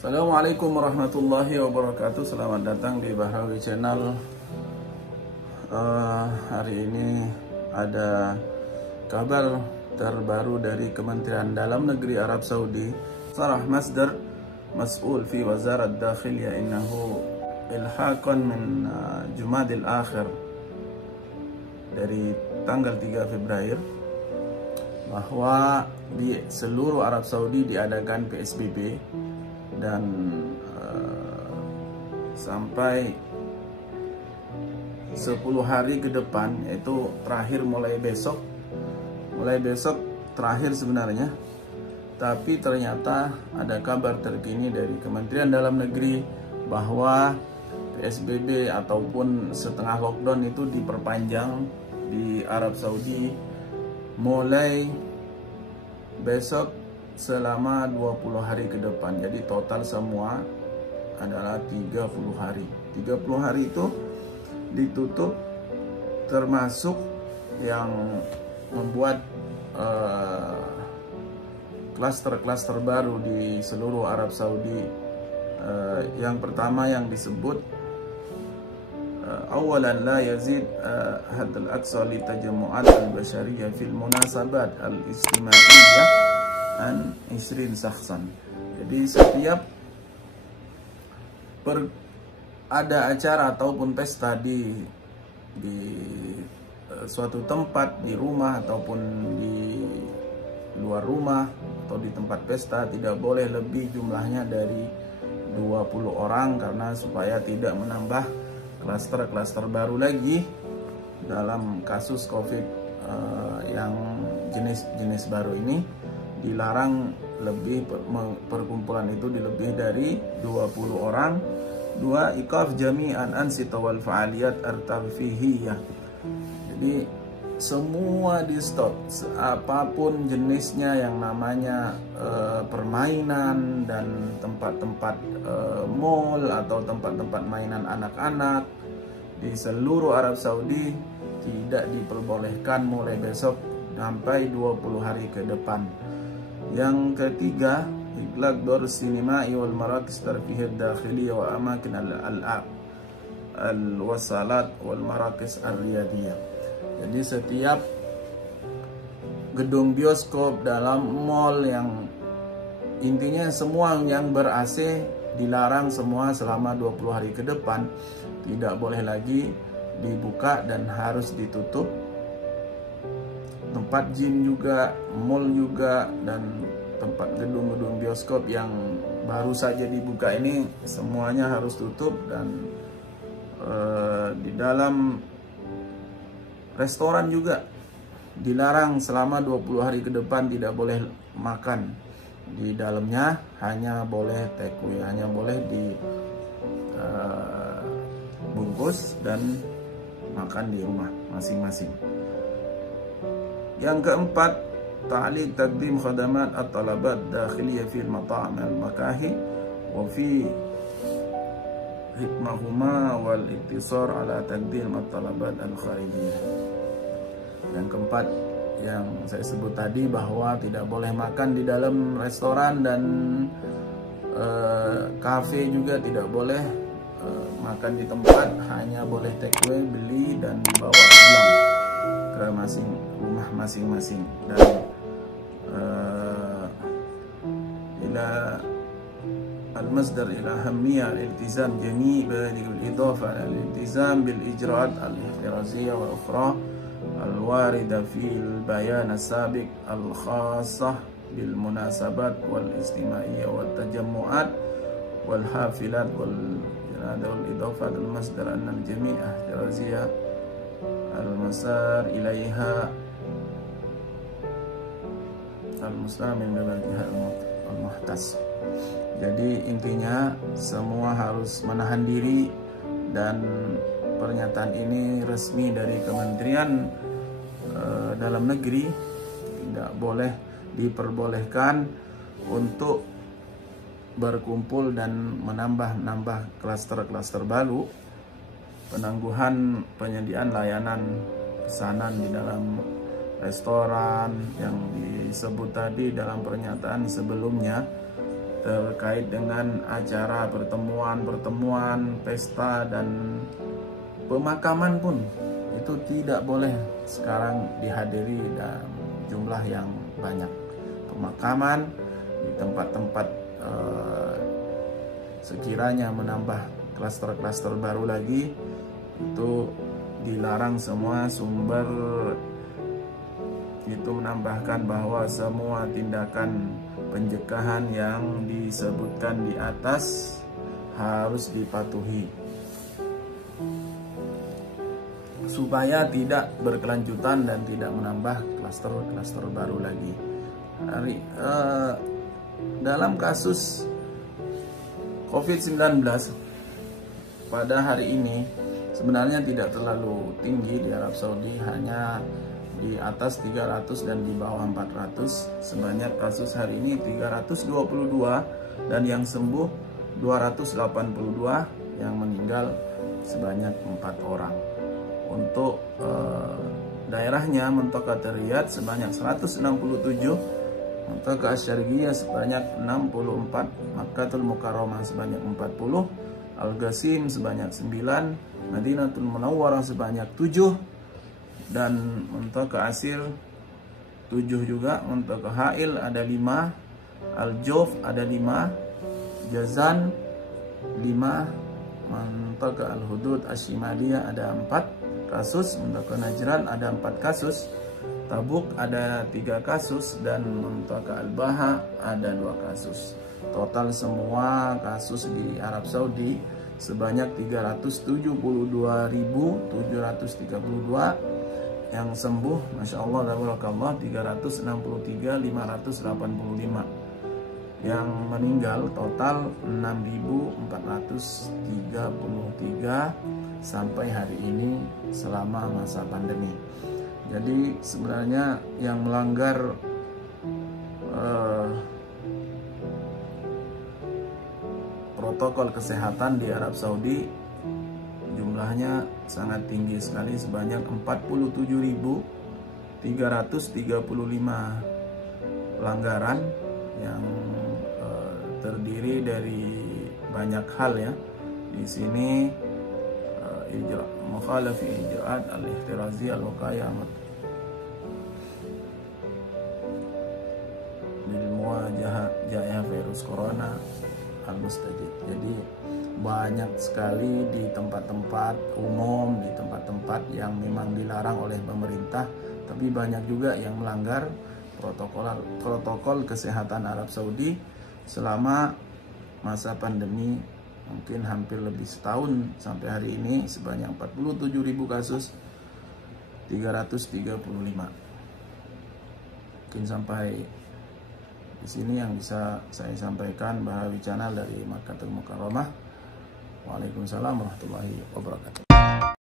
Assalamualaikum warahmatullahi wabarakatuh. Selamat datang di Bahrawi Channel. Hari ini ada kabar terbaru dari Kementerian Dalam Negeri Arab Saudi. Sarah masdar mas'ul fi Wazarat Dakhiliyah innahu ilhaqan min Jumadil Akhir dari tanggal 3 Februari bahwa di seluruh Arab Saudi diadakan PSBB dan sampai 10 hari ke depan, yaitu terakhir mulai besok terakhir sebenarnya, tapi ternyata ada kabar terkini dari Kementerian Dalam Negeri bahwa PSBB ataupun setengah lockdown itu diperpanjang di Arab Saudi mulai besok selama 20 hari ke depan. Jadi total semua adalah 30 hari. 30 hari itu ditutup, termasuk yang membuat klaster-klaster baru di seluruh Arab Saudi. Yang pertama yang disebut awalan la yazid hadd al-aqsa li tajammu'at al-bashariyah fil munasabat al-ijtima'iyyah an 20 sakhsan. Jadi setiap ada acara ataupun pesta di suatu tempat, di rumah ataupun di luar rumah atau di tempat pesta, tidak boleh lebih jumlahnya dari 20 orang, karena supaya tidak menambah klaster-klaster baru lagi dalam kasus COVID yang jenis baru ini. Dilarang lebih perkumpulan itu lebih dari 20 orang. 2. Iqaf jami'an ansita wal fa'aliyat artarfihiyah. Jadi semua di stop, apapun jenisnya yang namanya permainan dan tempat-tempat mall atau tempat-tempat mainan anak-anak di seluruh Arab Saudi tidak diperbolehkan mulai besok sampai 20 hari ke depan. Yang ketiga, iglaq dor sinema'i wal marakis tarfihid dakhiliyah wa amakin al-al'ab al-wasalat wal marakis ar-riyadiyah. Jadi setiap gedung bioskop dalam mall, yang intinya semua yang ber-AC dilarang semua selama 20 hari ke depan. Tidak boleh lagi dibuka dan harus ditutup. Tempat gym juga, mall juga, dan tempat gedung-gedung bioskop yang baru saja dibuka ini semuanya harus tutup. Dan di dalam restoran juga dilarang selama 20 hari ke depan, tidak boleh makan di dalamnya, hanya boleh take away, hanya boleh dibungkus dan makan di rumah masing-masing. Yang keempat, ta'liq taqdim khadamat at-talabat dakhiliyah fil mata'am al-makahi wa fi hikmahuma wal iktisar ala taqdim at-talabat al-kharijiyah. Yang keempat yang saya sebut tadi, bahwa tidak boleh makan di dalam restoran dan kafe juga tidak boleh makan di tempat, hanya boleh take away, beli dan dibawa pulang ke rumah masing-masing. Dan ila al-masdar ila ahammiyah al-iltizam jami' bil idafa al-iltizam bil ijra'at al-ihtiraziyah wa ukhra al-warida fil bayan as-sabiq al-khassah bil munasabat wal istima'iyyah wal tajammu'at wal hafilat wal idafa al-masdar anna al-jami' ihtiraziyah al-masar ilaiha al-muslimin bil jihad al-muhtas. Jadi intinya semua harus menahan diri, dan pernyataan ini resmi dari Kementerian Dalam Negeri. Tidak boleh diperbolehkan untuk berkumpul dan menambah klaster-klaster baru. Penangguhan penyediaan layanan pesanan di dalam restoran yang disebut tadi dalam pernyataan sebelumnya terkait dengan acara pertemuan, pesta dan pemakaman pun itu tidak boleh sekarang dihadiri dalam jumlah yang banyak. Pemakaman di tempat-tempat sekiranya menambah klaster-klaster baru lagi itu dilarang semua. Sumber itu menambahkan bahwa semua tindakan pencegahan yang disebutkan di atas harus dipatuhi supaya tidak berkelanjutan dan tidak menambah klaster-klaster baru lagi. Dalam kasus COVID-19 pada hari ini sebenarnya tidak terlalu tinggi di Arab Saudi, hanya di atas 300 dan di bawah 400. Sebanyak kasus hari ini 322 dan yang sembuh 282, yang meninggal sebanyak 4 orang. Untuk daerahnya Mentokah Riyadh sebanyak 167, Mentokah Asyarqiyah sebanyak 64, Makkatul Mukarramah sebanyak 40, Al-Qasim sebanyak 9, Madinatul Munawwarah sebanyak 7, dan Mentokah Asir 7 juga. Mentokah Ha'il ada 5, Al-Jof ada 5, Jazan 5, Mentokah Al-Hudud Ashimaliyah ada 4 kasus, Mentokah Najran ada 4 kasus, Tabuk ada 3 kasus, dan Mentokah Al-Baha ada 2 kasus. Total semua kasus di Arab Saudi sebanyak 372.732, yang sembuh Masya Allah tabarakallah 363.585, yang meninggal total 6.433 sampai hari ini selama masa pandemi. Jadi sebenarnya yang melanggar protokol kesehatan di Arab Saudi jumlahnya sangat tinggi sekali, sebanyak 47.335 pelanggaran yang terdiri dari banyak hal ya. Di sini mukhalafi ijra'at al-ihtirazi al-waqayah lil muwajahah ja'ah virus corona al-mustajid. Jadi banyak sekali di tempat-tempat umum, di tempat-tempat yang memang dilarang oleh pemerintah, tapi banyak juga yang melanggar protokol kesehatan Arab Saudi selama masa pandemi. Mungkin hampir lebih setahun sampai hari ini, sebanyak 47.000 kasus, 335. Mungkin sampai di sini yang bisa saya sampaikan. Bahawi Channel dari Makkatul Mukarramah. Waalaikumsalam warahmatullahi wabarakatuh.